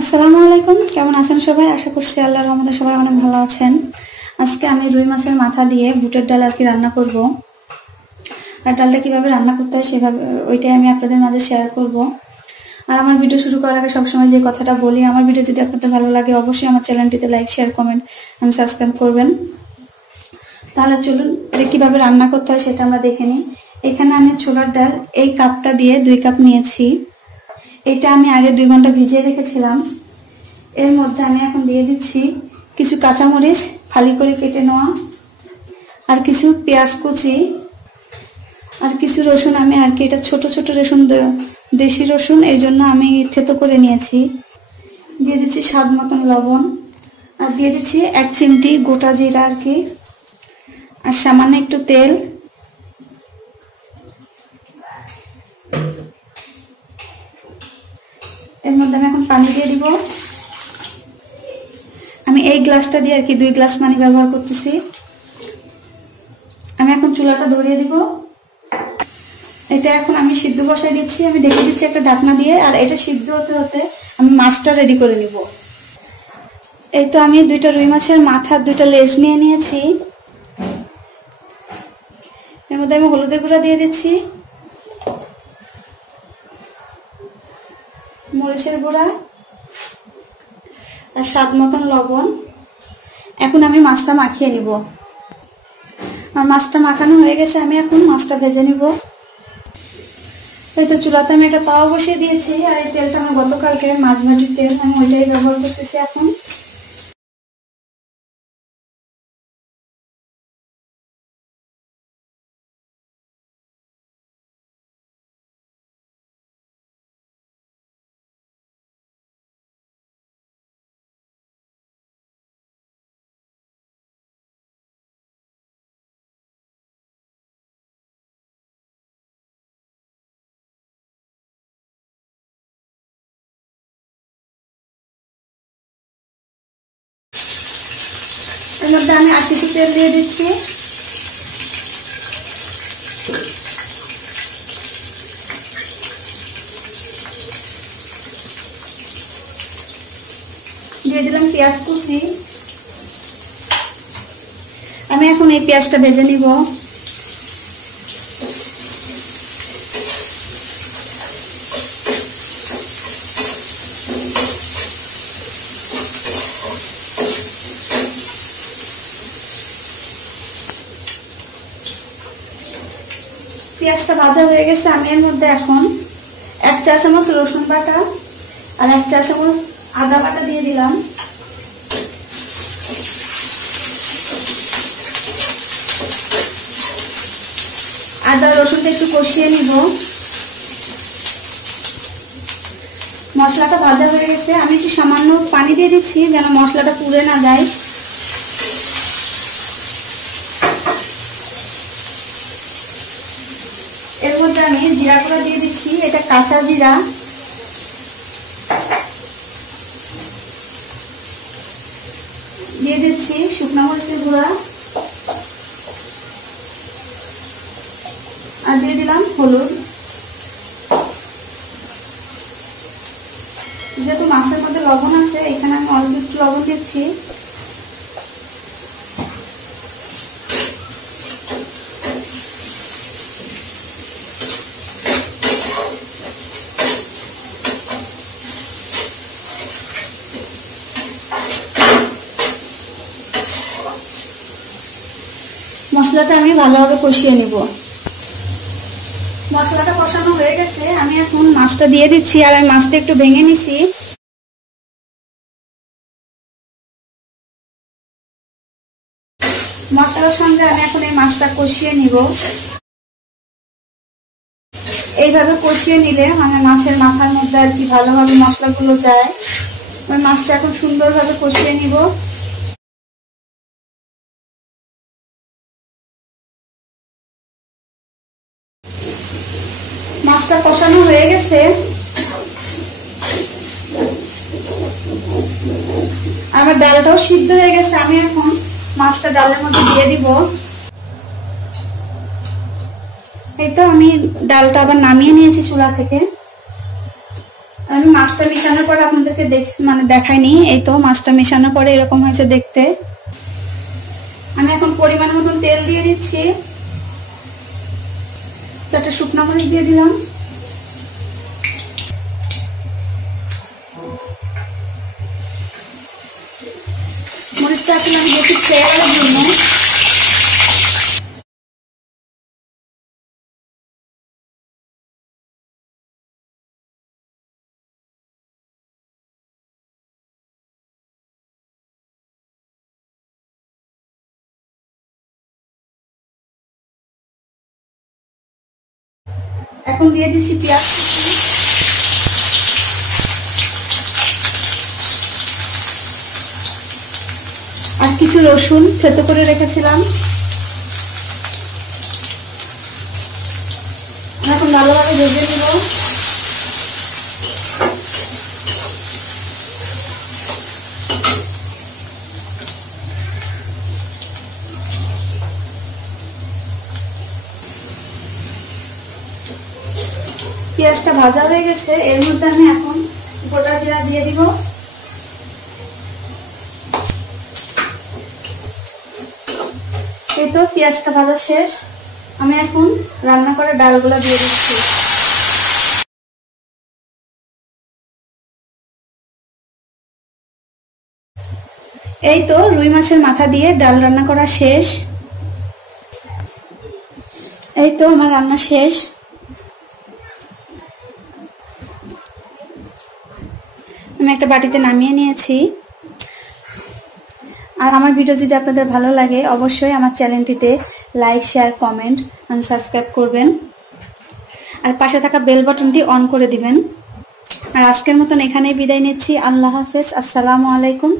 আসসালামু আলাইকুম, কেমন আছেন সবাই? আশা করছি আল্লাহর রহমতে সবাই অনেক ভালো আছেন। আজকে আমি রুই মাছের মাথা দিয়ে বুটের ডাল রান্না করব। আর ডালটা কিভাবে রান্না করতে হয় সেভাবে ওইটাই আমি আপনাদের মাঝে শেয়ার করব। আর আমার ভিডিও শুরু করার আগে সবসময় যে কথাটা বলি, আমার ভিডিও যদি আপনাদের ভালো লাগে অবশ্যই আমার চ্যানেলটিতে লাইক, শেয়ার, কমেন্ট এবং সাবস্ক্রাইব করবেন। তাহলে চলুন এটা কিভাবে রান্না করতে হয় সেটা আমরা দেখে নিই। এখানে আমি ছোলার ডাল এই কাপটা দিয়ে 2 কাপ নিয়েছি। এটা আমি আগে 2 ঘন্টা ভিজিয়ে রেখেছিলাম। এর মধ্যে আমি এখন দিয়ে দিচ্ছি কিছু কাঁচামরিচ ফালি করে কেটে নেওয়া, আর কিছু পেঁয়াজ কুচি, আর কিছু রসুন। আমি আর কি এটা ছোট ছোট রসুন, দেশি রসুন, এই জন্য আমি থেতো করে নিয়েছি। দিয়ে দিচ্ছি স্বাদ মতন লবণ, আর দিয়ে দিচ্ছি 1 চিমটি গোটা জিরা আর কি, আর সামান্য একটু তেল। এর মধ্যে আমি এখন পানি দিয়ে দিব। আমি এই গ্লাসটা দিয়ে আর কি 2 গ্লাস পানি ব্যবহার করতেছি। আমি এখন চুলাটা ধরিয়ে দিব। এটা এখন আমি সিদ্ধ বসাই দিচ্ছি। আমি ঢেকে দিচ্ছি একটা ঢাকনা দিয়ে, আর এটা সিদ্ধ হতে হতে আমি মাছটা রেডি করে নিব। এই তো আমি 2টা রুই মাছের মাথার 2টা লেজ নিয়ে নিয়েছি। এর মধ্যে আমি হলুদের গুঁড়া দিয়ে দিচ্ছি, মরিচের গুঁড়া, আর স্বাদ মতন লবণ। এখন আমি মাছটা মাখিয়ে নিব। আর মাছটা মাখানো হয়ে গেছে, আমি এখন মাছটা ভেজে নিব। এই তো চুলাতে আমি একটা তাওয়া বসিয়ে দিয়েছি, আর এই তেলটা আমার গতকালকে মাছ ভাজির তেল, আমি ওইটাই ব্যবহার করতেছি এখন। এর মধ্যে আমি আর কিছু তেল দিয়ে দিচ্ছি। দিয়ে দিলাম পেঁয়াজ কুচি। আমি এখন এই পেঁয়াজটা ভেজে নিব। পেঁয়াজটা ভাজা হয়ে গেছে, আমি এর মধ্যে এখন 1 চা চামচ রসুন বাটা আর 1 চা চামচ আদা বাটা দিয়ে দিলাম। আদা রসুনটা একটু কষিয়ে নিব। মশলাটা ভাজা হয়ে গেছে, আমি একটু সামান্য পানি দিয়ে দিচ্ছি যেন মশলাটা পুড়ে না যায়। এর মধ্যে আমি জিরা গুঁড়া দিয়ে দিচ্ছি, এটা কাঁচা জিরা। দিয়ে দিচ্ছি শুকনো মরিচের গুঁড়া, আর দিয়ে দিলাম হলুদ। যেহেতু মাছের মধ্যে লবণ আছে, এখানে আমি অল্প একটু লবণ দিচ্ছি। মশলাটা আমি ভালোভাবে কষিয়ে নিব। মশলাটা কষানো হয়ে গেছে, আমি এখন মাছটা দিয়ে দিচ্ছি, আর আমি মাছটা একটু ভেঙে নিছি। মশলার সঙ্গে আমি এখন এই মাছটা কষিয়ে নিব। এইভাবে কষিয়ে নিলে মানে মাছের মাথার মধ্যে আর কি ভালোভাবে মশলাগুলো যায়। ওই মাছটা এখন সুন্দরভাবে কষিয়ে নিব। মাছটা কষানো হয়ে গেছে, আমার ডালটাও সিদ্ধ হয়ে গেছে। আমি এখন মাছটা ডালের মধ্যে দিয়ে দিব। এই তো আমি ডালটা আবার নামিয়ে নিয়েছি চুলা থেকে। আমি মাছটা মেশানোর পরে আপনাদেরকে দেখাইনি। এই তো মাছটা মেশানোর পরে এরকম হয়েছে দেখতে। আমি এখন পরিমাণ মতন তেল দিয়ে দিচ্ছি, 4টা শুকনো মরিচ দিয়ে দিলাম। মরিচটা আসলে আমি বেশি ফ্লেভারের জন্য। এখন দিয়ে দিচ্ছি পেঁয়াজ কুচি, আর কিছু রসুন থেতো করে রেখেছিলাম। এখন ভালোভাবে ভেজে নেব। পেঁয়াজটা ভাজা হয়ে গেছে, এর মধ্যে আমি এখন গোটা জিরা দিয়ে দিব। এই তো পেঁয়াজটা ভাজা শেষ, আমি এখন রান্না করা ডালগুলা দিয়ে দিচ্ছি। এই তো রুই মাছের মাথা দিয়ে ডাল রান্না করা শেষ। এই তো আমার রান্না শেষ। আমি একটা বাটিতে নামিয়ে নিয়েছি। আর আমার ভিডিও যদি আপনাদের ভালো লাগে অবশ্যই আমার চ্যানেলটিতে লাইক, শেয়ার, কমেন্ট আর সাবস্ক্রাইব করবেন, আর পাশে থাকা বেল বাটনটি অন করে দিবেন। আর আজকের মতন এখানেই বিদায় নিচ্ছি। আল্লাহ হাফেজ, আসসালামু আলাইকুম।